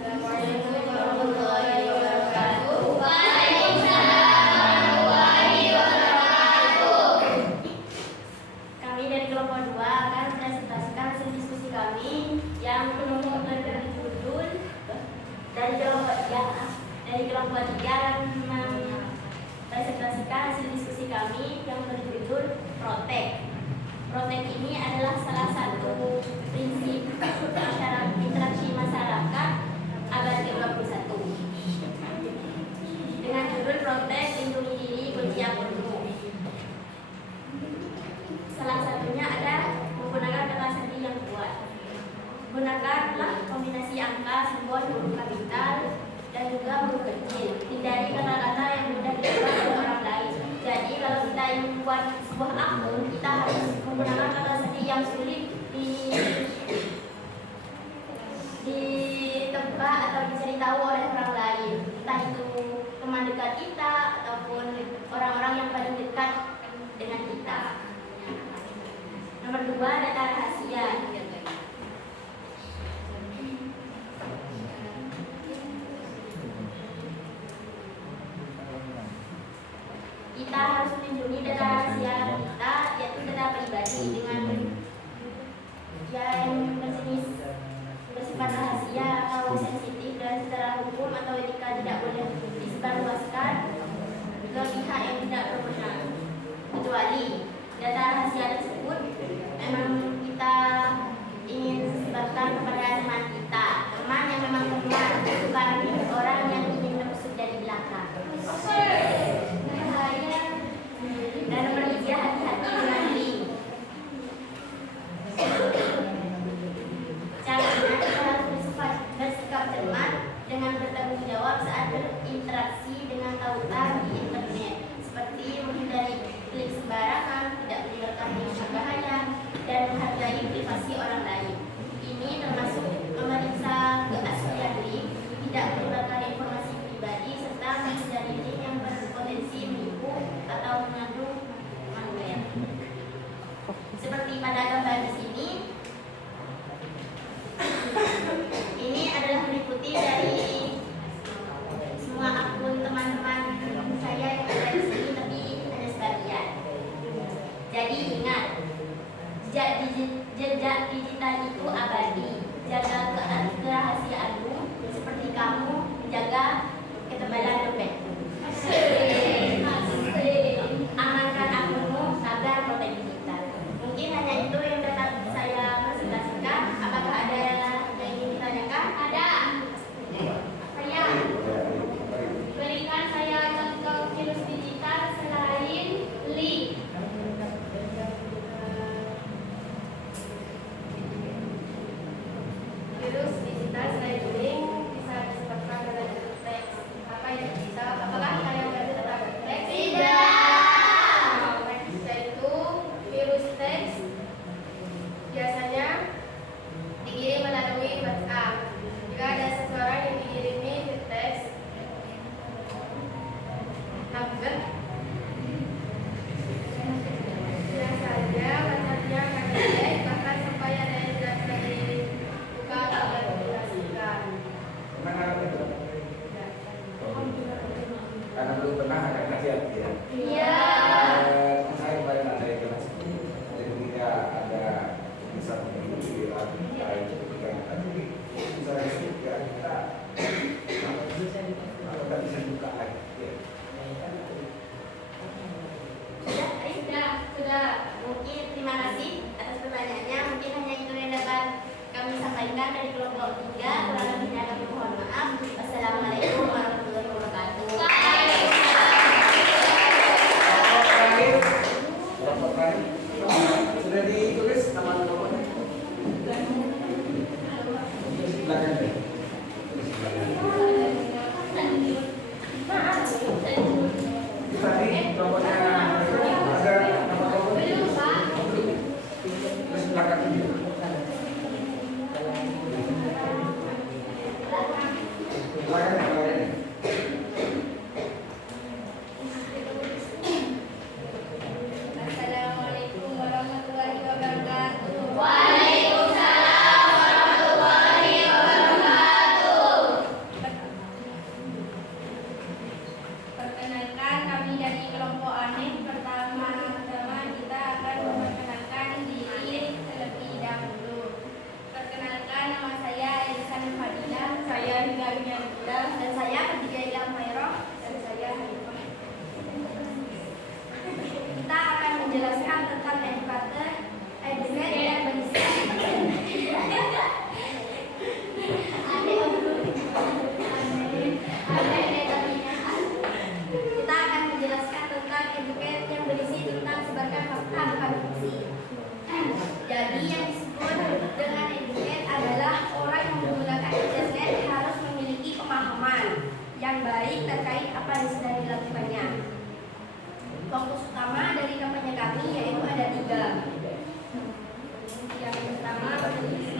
Assalamualaikum warahmatullahi wabarakatuh. Waalaikumsalam warahmatullahi wabarakatuh. Kami dari kelompok 2 akan presentasikan hasil diskusi kami yang penuh berjudul dari kelompok 3 akan mempresentasikan hasil diskusi kami yang berjudul Protek. Protek ini adalah salah satu prinsip interaksi masyarakat abad ke-21. Dengan judul Protek, lindungi diri, kunci akunmu. Salah satunya ada menggunakan kata sandi yang kuat. Gunakanlah kombinasi angka, simbol, huruf kapital, dan juga huruf kecil. Hindari kata-kata yang mudah diubah oleh orang lain. Jadi kalau kita ingin membuat sebuah akun, kita harus menggunakan kata sandi yang sulit ditebak atau dicari tahu oleh orang lain. Entah itu teman dekat kita ataupun orang-orang yang paling dekat dengan kita. Nomor 2, data rahasia. Kita harus melindungi data rahasia kita, yaitu data pribadi dengan yang bersifat rahasia atau sensitif dan secara hukum atau etika tidak boleh disebarluaskan ke pihak yang tidak berwenang, kecuali data rahasia tersebut memang kita ingin sebarkan kepada teman kita, teman yang memang teman, bukan orang yang ingin menusuk dari belakang. Dan nomor 3, hati-hati dengan link. Caranya kita harus bersikap cermat dengan bertanggung jawab saat berinteraksi dengan tautan di internet, seperti menghindari klik sembarangan, tidak meninggalkan link berbahaya, dan menghargai privasi orang lain. Ini termasuk memeriksa keaslian link, tidak menyebarkan informasi pribadi, serta menghindari link yang berpotensi menipu atau mengandung malware. Seperti pada gambar di sini, ini adalah meliputi dari semua akun teman-teman saya yang ada di sini, tapi ada sebagian. Jadi ingat, jejak digital itu abadi. Jaga kerahasiaanmu seperti kamu menjaga ketebalan dompet. Amankan akunmu agar protek digital. Mungkin hanya itu yang dapat saya presentasikan. Apakah ada yang ingin ditanyakan? Ada. Saya berikan saya contoh virus digital selain link. Virus digital selain link bisa disebabkan dengan teks. Apa yang bisa? Apakah kalian mengerti tentang teks? Tidak. Teks itu virus teks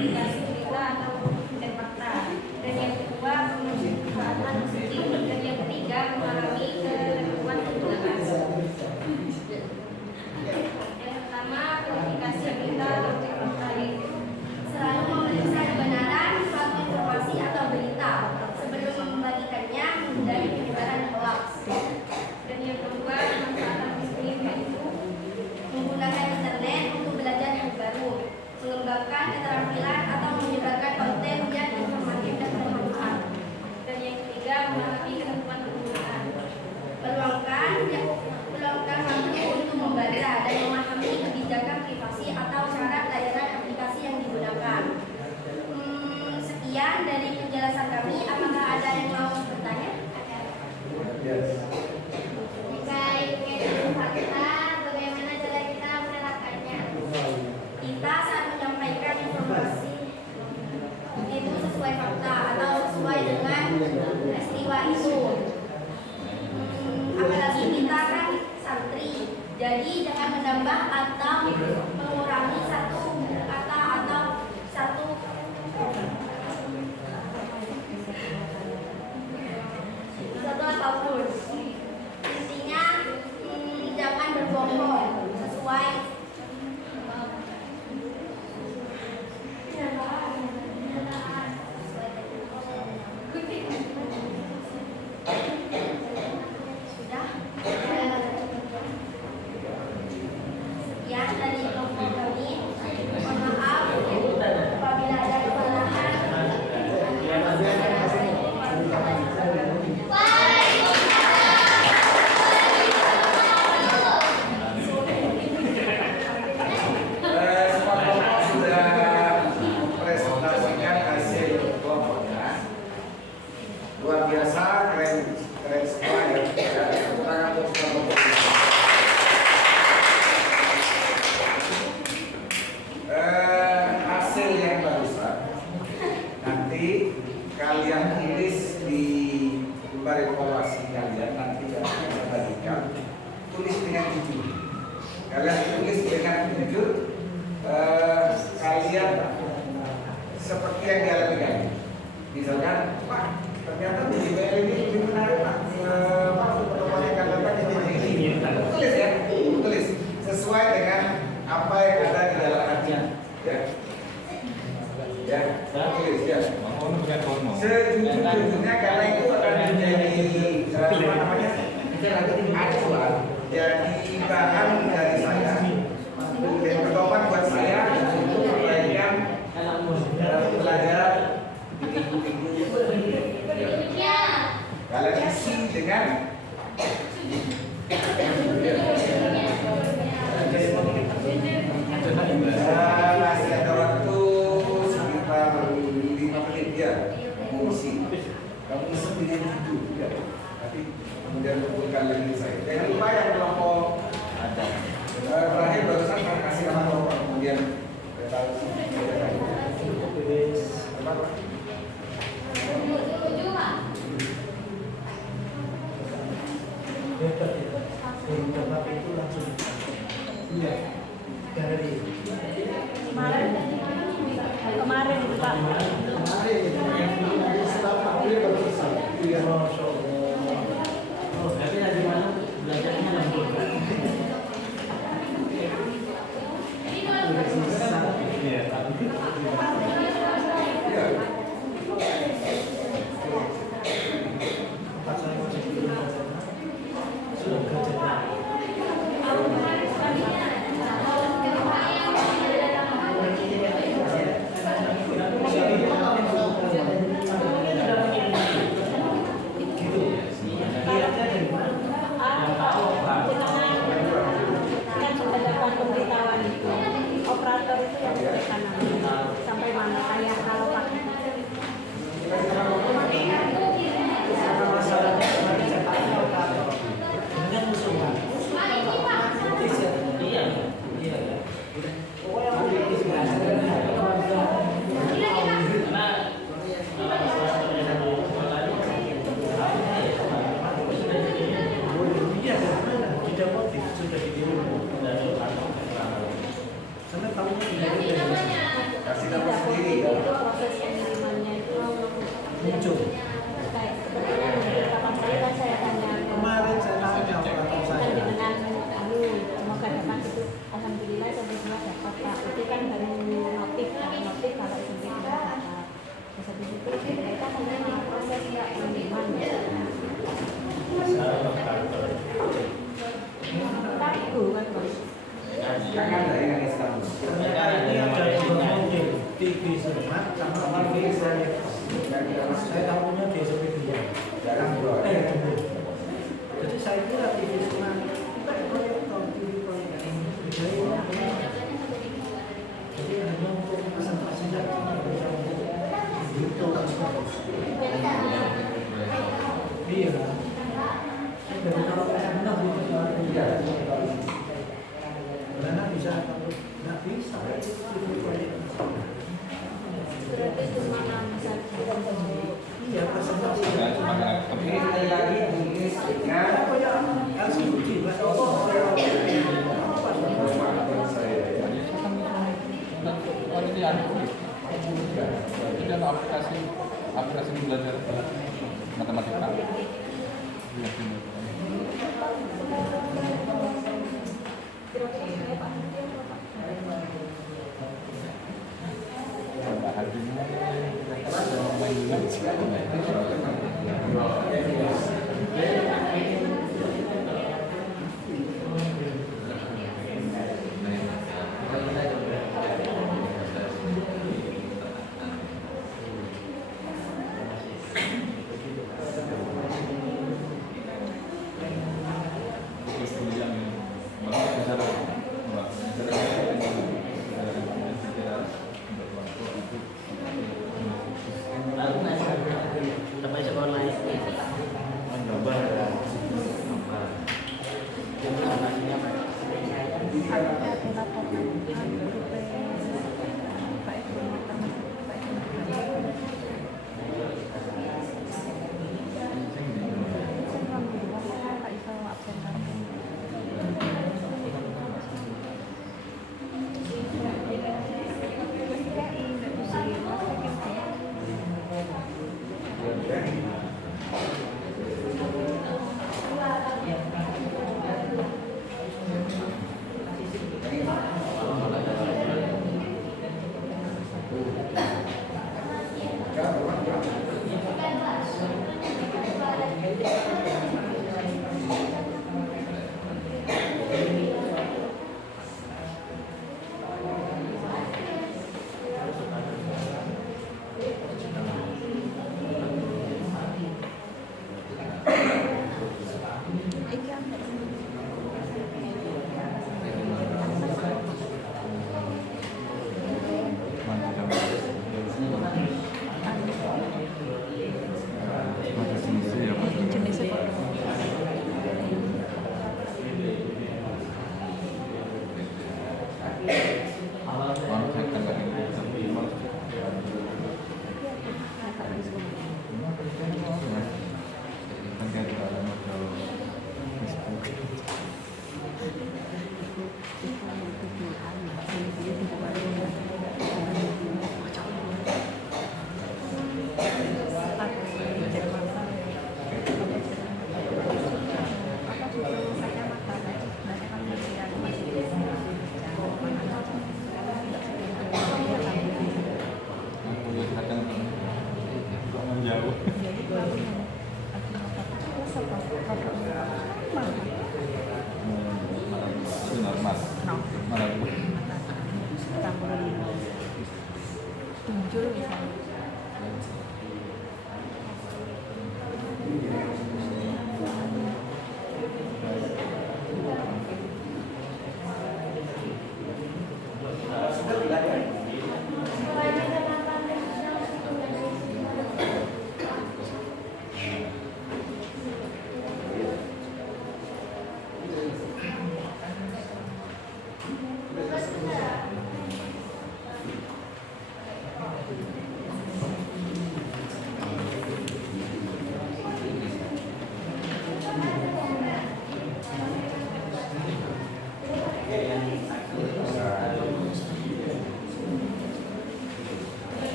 verifikasi berita atau dan fakta. Dan yang kedua, pemanfaatan musik. Dan yang ketiga, memahami ketentuan penggunaan. Yang pertama, verifikasi berita atau cek fakta, yaitu Selalu memeriksa kebenaran suatu informasi atau berita sebelum membagikannya, menghindari penyebaran hoax. dan yang kedua, pemanfaatan musik, yaitu Menggunakan internet untuk belajar hal baru, mengembangkan keterampilan atau menyebarkan konten yang informatif dan bermanfaat. dan yang ketiga, memahami ketentuan penggunaan. Meluangkan waktu untuk membaca dan memahami kebijakan privasi atau syarat layanan aplikasi yang digunakan. Sekian dari penjelasan kami. Apakah ada yang mau bertanya? Yes. Terkait dengan fakta, bagaimana cara kita menerapkannya? Kita saat menyampaikan informasi itu sesuai fakta atau sesuai dengan peristiwa itu. Apalagi kita kan santri, jadi jangan menambah atau mengurangi satu kata atau satu apapun. Intinya jangan berbohong, sesuai sudah. Sekian dari kelompok kami. Mohon maaf apabila ada kesalahan. Semua kelompok sudah presentasikan hasil kelompoknya. Luar biasa, keren semua ya. Tepuk tangan untuk kelompok ini. Hasil yang barusan nanti kalian tulis di lembar evaluasi kalian, nanti akan saya bagikan. Tulis dengan jujur. Kalian tulis dengan jujur. Kalian seperti yang dialami kami. Misalkan, Pak, ternyata di DPR ini lebih menarik, Pak. Pertemuannya katakan ini. Tulis ya, tulis sesuai dengan apa yang ada di dalam hatinya. Ya, tulis ya. Sejujurnya karena itu akan menjadi apa namanya? Acuan, jadi bahan dari saya. Dan pedoman buat saya untuk perbaikan pelajaran di minggu kalian isi dengan masih ada waktu sekitar 5 menit ya mengisi. Kamu isi dengan jujur ya. Nanti kemudian kumpulkan lagi saya. Jangan lupa yang kelompok ada. Terakhir barusan kami kasih nama kelompok kemudian tahu itu langsung iya dari Kemarin itu Pak. yang setelah April baru selesai. Iya. Oh, tapi dari mana belajarnya lembut. Udah selesai. Iya. Pas saya masih belum sudah kerja. Kan sudah dapat pemberitahuan itu. Operator itu yang berkenan sampai mana kayak kalau pakai Dengan musuhan. Iya. Iya. Iya, karena tidak motif sudah dikirim. Karena tamunya tidak ada. Kasih tidak nama sendiri. positif itu proses pengirimannya itu Muncul. kayak sebenarnya beberapa kali kan saya tanya Kemarin saya tanya orang tua saya. kan dengan semoga dapat itu alhamdulillah sampai semua dapat Pak. Itu kan baru notif kalau SMP kita dapat. Terus habis itu kita kemudian proses pengiriman. Ragu kan Mas. Jangan dari yang Islam. Ternyata ini ada dua model, TV Semat sama TV Proyek. Saya tahunya di SMP 2. Jarang dua. Jadi saya kira TV Semat kita proyektor, TV Proyek. Jadi hanya untuk presentasi saja, tidak bisa untuk YouTube. Iya. Dari kalau benar itu karena bisa nggak bisa TV Proyek. Berarti cuma saja. Iya, presentasi. Ini sekali lagi tulis dengan LCD, Mas. Ini ada aplikasi belajar matematika.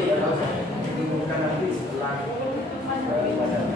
Diumumkan nanti setelah ibadah.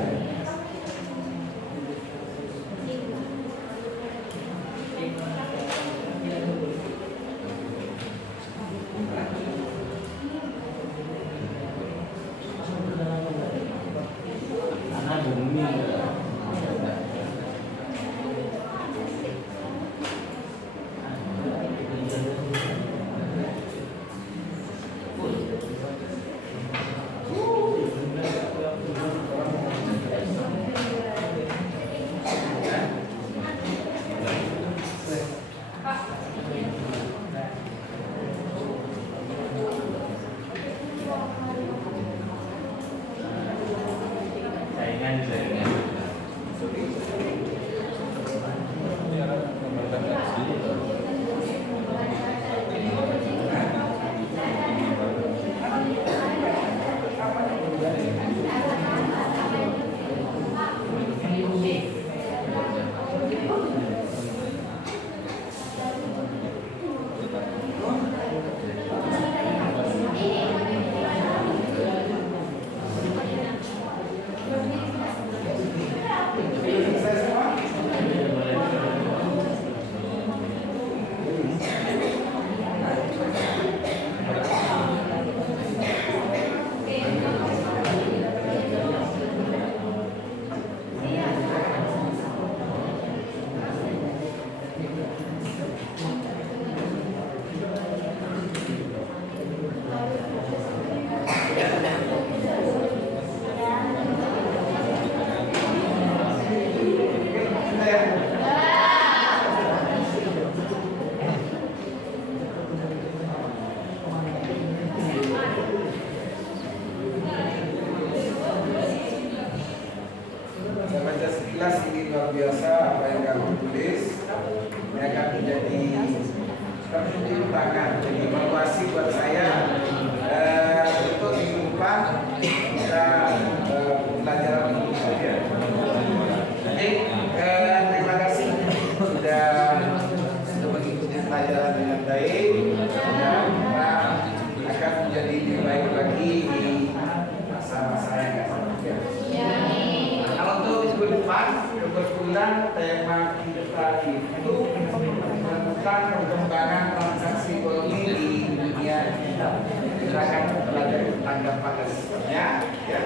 Tema kita itu tentang perkembangan transaksi ekonomi di dunia digital. Kita akan belajar tentang dampak dan sistemnya, ya.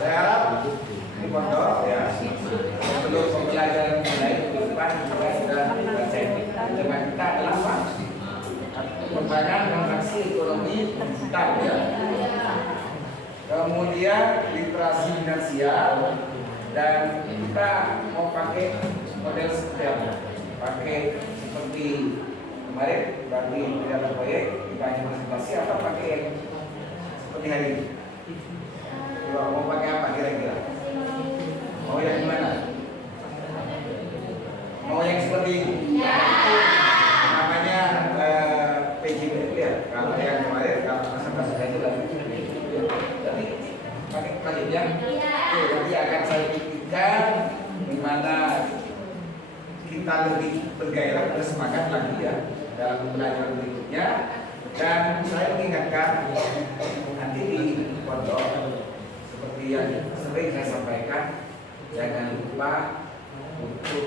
Saya harap ini pondok, ya. Sebelum pembelajaran mulai ke depan kita sudah baca. Tema kita adalah apa? Perkembangan transaksi ekonomi digital, ya. Kemudian literasi finansial. Dan kita mau pakai model seperti apa? Pakai seperti kemarin, berarti tidak ada proyek, kita hanya presentasi, atau pakai yang seperti hari ini? Coba mau pakai apa kira-kira? Mau yang gimana? Mau yang seperti ini? Ya. Namanya PJB, ya. Kalau yang kemarin, kalau presentasinya itu lagi. Jadi pakai selanjutnya. Nanti akan saya pikirkan di mana kita lebih bergairah, bersemangat lagi, ya, dalam pembelajaran berikutnya. Dan saya mengingatkan nanti di pondok seperti yang sering saya sampaikan, jangan lupa untuk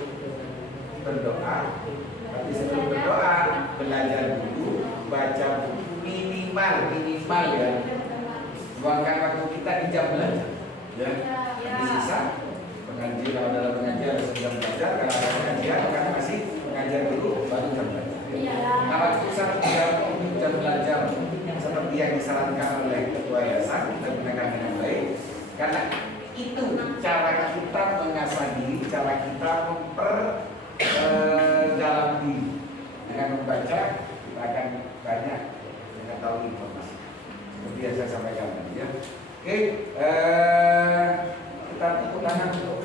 berdoa. Tapi sebelum berdoa, belajar dulu, baca buku minimal ya. Luangkan waktu kita di jam belajar. Ya, di sisa pengajian, kalau dalam pengajian ada jam belajar, kalau ada pengajian karena masih mengajar dulu baru jam belajar. Nah, waktu jam belajar seperti yang disarankan oleh ketua yayasan, kita gunakan dengan baik, karena itu cara kita mengasah diri, cara kita dalam diri. Dengan membaca kita akan banyak mengetahui informasi. Seperti yang saya sampaikan tadi, ya. Oke, kita tepuk tangan untuk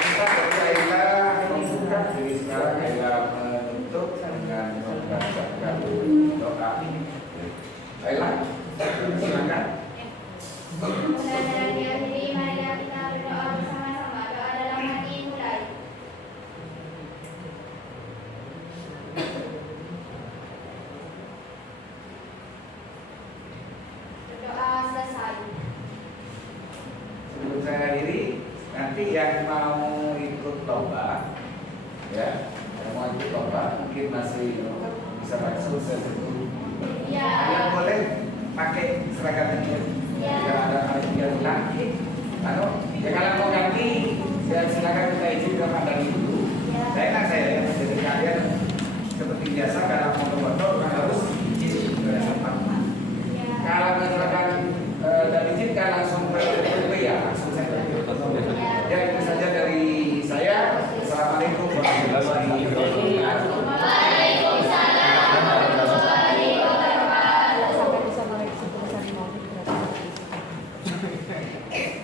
kita berkaitan membuka diri sekarang, Ayla menutup dengan membacakan doa. Ayla, silakan. Saudara yang diri, mari kita berdoa bersama-sama. Doa dalam hati mulai. yang mau ikut lomba, ya, yang mau ikut lomba mungkin masih bisa langsung saya tunggu. Ya. Yang boleh pakai seragam ini. Ya. Tidak ada yang nanti. Ya kalau mau ganti, ya silakan kita izin ke Pak Dani dulu. Saya kan saya ya, jadi kalian seperti biasa kalau mau ke foto kan harus izin ke tempat. Kalau misalkan dan izin kan langsung ke ya, langsung saya. Ya itu saja dari saya. Assalamualaikum warahmatullahi wabarakatuh.